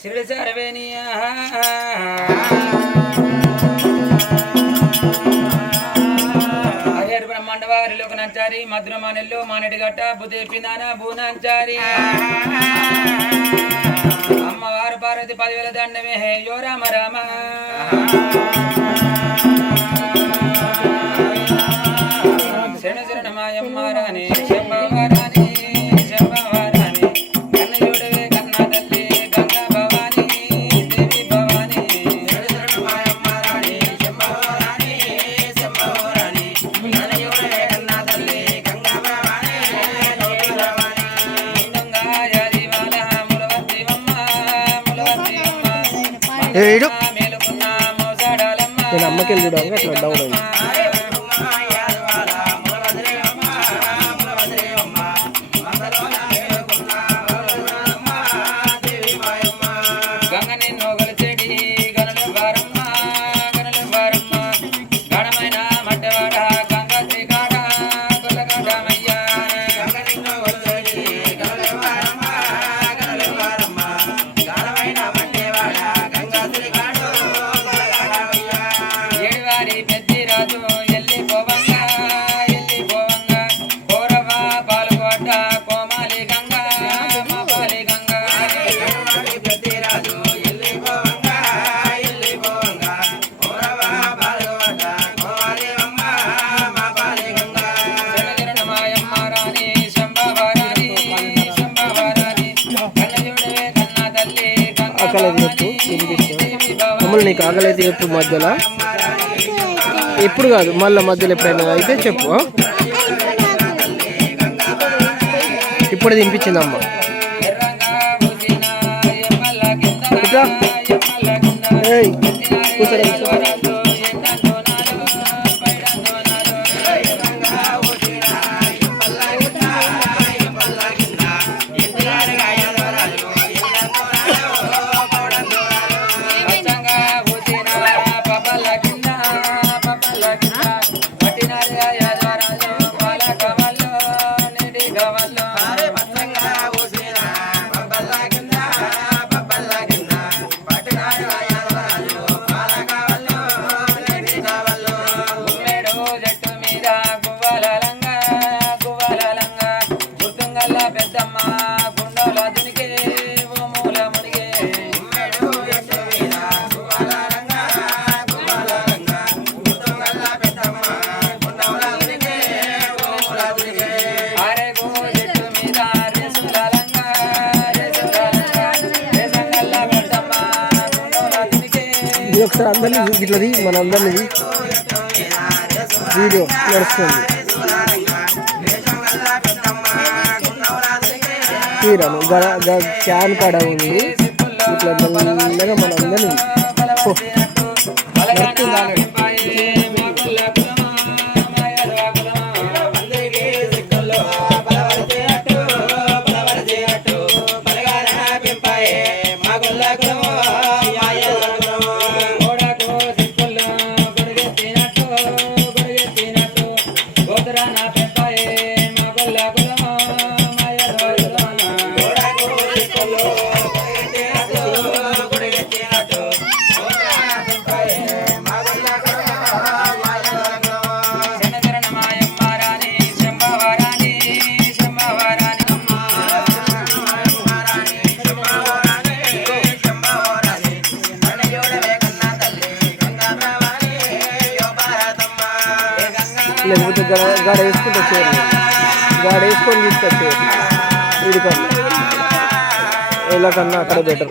శిరుడి సర్వేనియా హరిహర బ్రహ్మాండ వారిలోకి నంచారి మధుర మానెల్లో మానటి గట్ట బుదేపినాన భూనంచారి అమ్మవారు పార్వతి 10,000 దండమే హే యో రామ రామ శరణ శరణమాయమ్మ రాణి శంభవారాణి శంభవారాణి కన్నయుడవే కన్నా తల్లి గంగా భవాని దేవి భవాని శరణమాయమ్మ రాణి శంభవారాణి శంభవారాణి కన్నయుడవే కన్నా తల్లి గంగా భవాని దేవి భవాని గంగా యాదివాల ములవర్తివమ్మ మేలుకున్న మోసాడాలమ్మ నేను అమ్మకి వెళ్ళి చూడాలి అట్లా డౌన్ అయింది. ఆకలి చెప్పు మమ్మల్ని నీకు ఆకలి అయితే చెప్పు మధ్యలో ఎప్పుడు కాదు మళ్ళీ మధ్యలో ఎప్పుడైనా అయితే చెప్పు ఇప్పుడు తినిపించింది అమ్మ కూర్చో ఒకసారి అందరినీ ఇట్లది మన అందరినీ వీడియో నడుస్తుంది తీరాను క్యాన్ కాడ ఉంది ఇట్లా మెల్లగా మన అందరినీ లేకపోతే గాడ వేసుకుంటే చేరు గాడ వేసుకొని తీసుకొచ్చేరు వీడికన్నా ఎలా కన్నా అక్కడ బెటర్